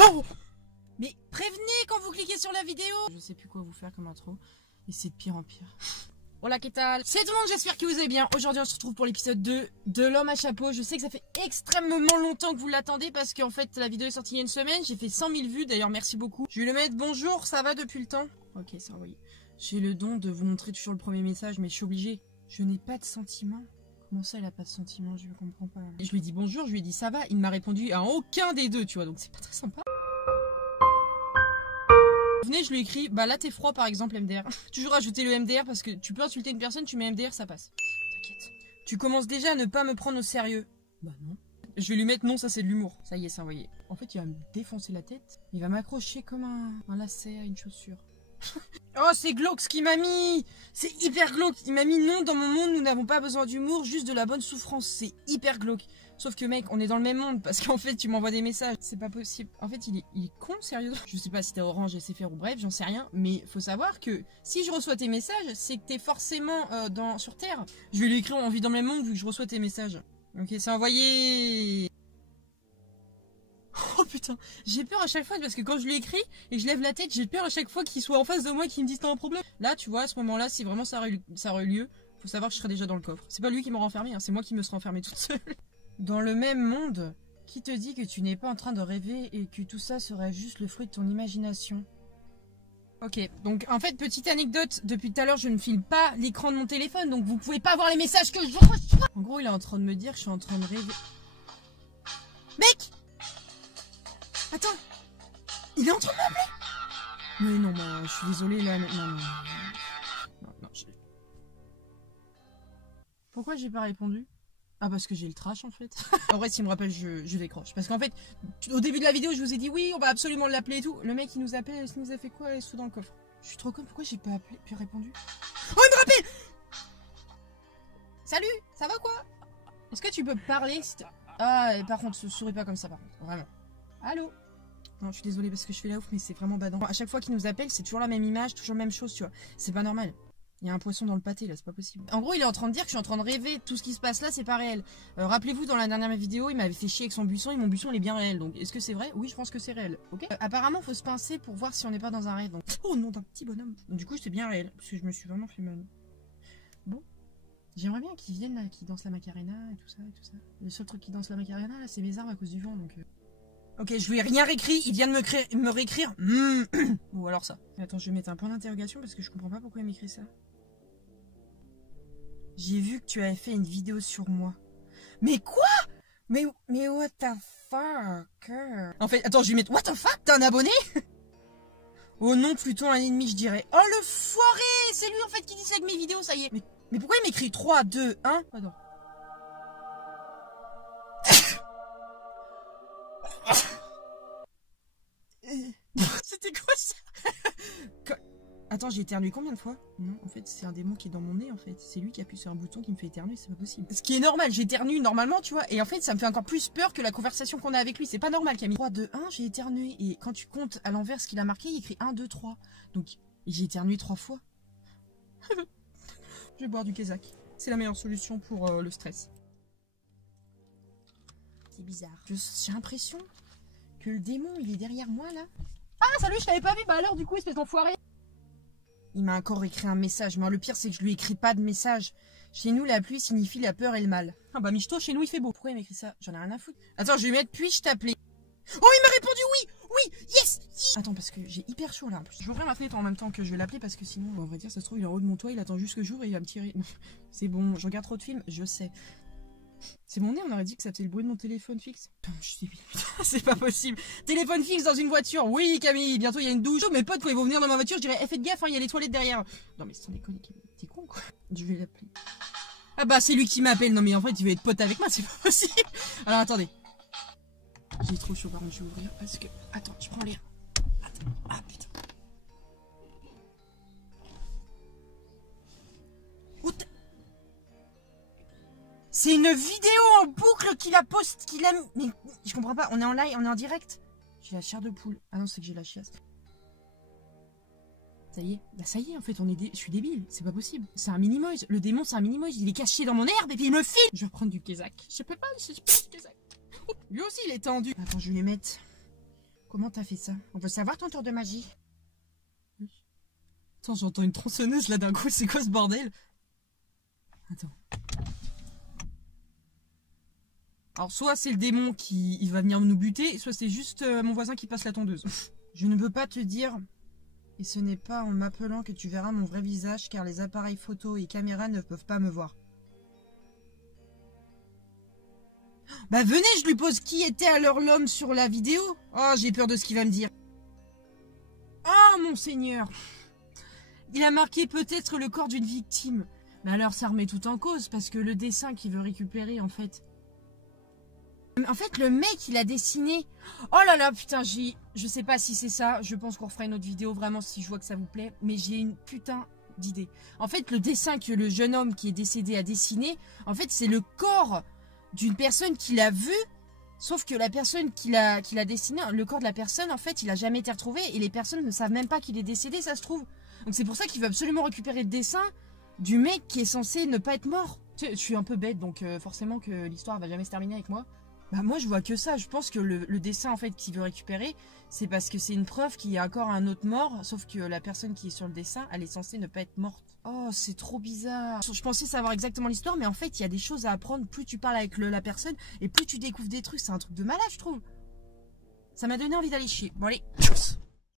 Oh, mais prévenez quand vous cliquez sur la vidéo. Je sais plus quoi vous faire comme intro. Et c'est de pire en pire. Hola, qu'est-ce que c'est tout le monde, j'espère que vous allez bien. Aujourd'hui on se retrouve pour l'épisode 2 de l'homme à chapeau. Je sais que ça fait extrêmement longtemps que vous l'attendez parce qu'en fait la vidéo est sortie il y a une semaine. J'ai fait 100 000 vues, d'ailleurs merci beaucoup. Je vais le mettre bonjour, ça va depuis le temps? Ok, c'est envoyé. J'ai le don de vous montrer toujours le premier message mais je suis obligée. Je n'ai pas de sentiments. Comment ça, elle a pas de sentiments? Je ne comprends pas. Je lui ai dit bonjour, je lui ai dit ça va. Il ne m'a répondu à aucun des deux, tu vois, donc c'est pas très sympa. Venez, je lui ai écrit, bah là t'es froid par exemple MDR. Toujours ajouter le MDR parce que tu peux insulter une personne, tu mets MDR, ça passe. T'inquiète. Tu commences déjà à ne pas me prendre au sérieux. Bah non. Je vais lui mettre non, ça c'est de l'humour. Ça y est, c'est envoyé. En fait, il va me défoncer la tête. Il va m'accrocher comme un lacet à une chaussure. Oh, c'est glauque ce qu'il m'a mis. C'est hyper glauque. Il m'a mis non, dans mon monde, nous n'avons pas besoin d'humour, juste de la bonne souffrance. C'est hyper glauque. Sauf que mec, on est dans le même monde parce qu'en fait tu m'envoies des messages, c'est pas possible. En fait il est con, sérieux. Je sais pas si t'es Orange, SFR ou bref, j'en sais rien. Mais faut savoir que si je reçois tes messages, c'est que t'es forcément sur Terre. Je vais lui écrire on vit dans le même monde vu que je reçois tes messages. Ok, c'est envoyé. Oh putain, j'ai peur à chaque fois parce que quand je lui écris et je lève la tête, j'ai peur à chaque fois qu'il soit en face de moi et qu'il me dise t'as un problème. Là tu vois, à ce moment-là, si vraiment ça aurait eu lieu, faut savoir que je serais déjà dans le coffre. C'est pas lui qui m'aura enfermé, hein, c'est moi qui me serais enfermée toute seule. Dans le même monde, qui te dit que tu n'es pas en train de rêver et que tout ça serait juste le fruit de ton imagination? Ok, donc en fait, petite anecdote, depuis tout à l'heure, je ne filme pas l'écran de mon téléphone, donc vous pouvez pas voir les messages que je reçois. En gros, il est en train de me dire que je suis en train de rêver. Mec! Attends! Il est en train de m'appeler! Mais non, bah, je suis désolée, là, non. Pourquoi j'ai pas répondu? Ah parce que j'ai le trash en fait. En vrai s'il me rappelle je décroche. Parce qu'en fait au début de la vidéo je vous ai dit oui on va absolument l'appeler et tout. Le mec il nous appelle, il nous a fait quoi? Il est sous dans le coffre. Je suis trop con, pourquoi j'ai pas appelé puis répondu? Oh il me rappelle. Salut, ça va quoi? Est-ce que tu peux parler? Ah et par contre souris pas comme ça par contre, vraiment. Allô? Non je suis désolée parce que je fais la ouf mais c'est vraiment badant. À chaque fois qu'il nous appelle c'est toujours la même image, toujours la même chose tu vois. C'est pas normal. Il y a un poisson dans le pâté là, c'est pas possible. En gros, il est en train de dire que je suis en train de rêver. Tout ce qui se passe là, c'est pas réel. Rappelez-vous, dans la dernière vidéo, il m'avait fait chier avec son buisson et mon buisson il est bien réel. Donc, est-ce que c'est vrai? Oui, je pense que c'est réel. Ok. Apparemment, faut se pincer pour voir si on n'est pas dans un rêve. Donc, oh non, d'un petit bonhomme. Donc, du coup, c'était bien réel parce que je me suis vraiment fait mal. Bon, j'aimerais bien qu'ils viennent là, qu'ils dansent la Macarena et tout ça et tout ça. Le seul truc qui danse la Macarena là, c'est mes armes à cause du vent. Donc, ok, je lui ai rien réécrit. Il vient de me réécrire. Ou alors ça. Attends, je vais mettre un point d'interrogation parce que je comprends pas pourquoi il m'écrit ça. J'ai vu que tu avais fait une vidéo sur moi. Mais quoi? Mais what the fuck? En fait, attends, je vais mettre what the fuck? T'es un abonné? Oh non, plutôt un ennemi, je dirais. Oh le foiré! C'est lui en fait qui dislike mes vidéos, ça y est. Mais pourquoi il m'écrit 3, 2, 1? Pardon. C'était quoi ça? Attends, j'ai éternué combien de fois? Non, en fait, c'est un démon qui est dans mon nez, en fait. C'est lui qui appuie sur un bouton qui me fait éternuer, c'est pas possible. Ce qui est normal, j'éternue normalement, tu vois. Et en fait, ça me fait encore plus peur que la conversation qu'on a avec lui. C'est pas normal, Camille. 3, 2, 1, j'ai éternué. Et quand tu comptes à l'envers ce qu'il a marqué, il écrit 1, 2, 3. Donc, j'ai éternué 3 fois. Je vais boire du Kézak. C'est la meilleure solution pour le stress. C'est bizarre. J'ai l'impression que le démon, il est derrière moi, là. Ah, salut, je t'avais pas vu. Bah alors, du coup, espèce d'enfoiré. Il m'a encore écrit un message, mais le pire c'est que je lui écris pas de message. Chez nous, la pluie signifie la peur et le mal. Ah bah michto, chez nous il fait beau. Pourquoi il m'écrit ça? J'en ai rien à foutre. Attends, je vais lui mettre puis-je t'appeler? Oh, il m'a répondu oui, yes. Attends, parce que j'ai hyper chaud là en plus. Je vais ouvrir ma fenêtre en même temps que je vais l'appeler parce que sinon, on va dire, ça se trouve, il est en haut de mon toit, il attend juste que j'ouvre et il va me tirer. C'est bon, je regarde trop de films, je sais. C'est mon nez, on aurait dit que ça faisait le bruit de mon téléphone fixe. Putain, je suis débile, putain, c'est pas possible. Téléphone fixe dans une voiture. Oui, Camille, bientôt il y a une douche. Mes potes, quand ils vont venir dans ma voiture, je dirais, eh, faites gaffe, hein, il y a les toilettes derrière. Non, mais sans déconner, Camille, t'es con, quoi. Je vais l'appeler. Ah bah, c'est lui qui m'appelle. Non, mais en fait, il veut être pote avec moi, c'est pas possible. Alors, attendez. J'ai trop chaud, par contre, je vais ouvrir parce que. Attends, je prends l'air. Attends. Ah, putain. C'est une vidéo en boucle qu'il a posté, qu'il aime. Mais je comprends pas, on est en live, on est en direct. J'ai la chair de poule. Ah non, c'est que j'ai la chiasse. Ça y est. Bah ça y est, en fait, je suis débile. C'est pas possible. C'est un Minimoys. Le démon, c'est un Minimoys. Il est caché dans mon herbe et puis il me file. Je vais reprendre du Kézak. Je peux pas, je peux pas du Kézak. Lui aussi, il est tendu. Attends, je vais lui mettre... Comment t'as fait ça? On veut savoir ton tour de magie. Attends, j'entends une tronçonneuse là d'un coup, c'est quoi ce bordel? Attends. Alors soit c'est le démon qui il va venir nous buter, soit c'est juste mon voisin qui passe la tondeuse. Je ne peux pas te dire, et ce n'est pas en m'appelant que tu verras mon vrai visage, car les appareils photo et caméras ne peuvent pas me voir. Bah venez, je lui pose qui était alors l'homme sur la vidéo. Oh, j'ai peur de ce qu'il va me dire. Oh mon Seigneur. Il a marqué peut-être le corps d'une victime. Mais alors ça remet tout en cause, parce que le dessin qu'il veut récupérer en fait... En fait, le mec, il a dessiné... Oh là là, putain, je sais pas si c'est ça. Je pense qu'on refera une autre vidéo, vraiment, si je vois que ça vous plaît. Mais j'ai une putain d'idée. En fait, le dessin que le jeune homme qui est décédé a dessiné, en fait, c'est le corps d'une personne qu'il a vu. Sauf que la personne qui l'a dessiné, le corps de la personne, en fait, il a jamais été retrouvé. Et les personnes ne savent même pas qu'il est décédé, ça se trouve. Donc c'est pour ça qu'il veut absolument récupérer le dessin du mec qui est censé ne pas être mort. Tu sais, je suis un peu bête, donc forcément que l'histoire va jamais se terminer avec moi. Bah moi je vois que ça, je pense que le dessin en fait qu'il veut récupérer, c'est parce que c'est une preuve qu'il y a encore un autre mort, sauf que la personne qui est sur le dessin, elle est censée ne pas être morte. Oh c'est trop bizarre. Je pensais savoir exactement l'histoire, mais en fait il y a des choses à apprendre, plus tu parles avec la personne, et plus tu découvres des trucs, c'est un truc de malade je trouve. Ça m'a donné envie d'aller chier. Bon allez, tchuss.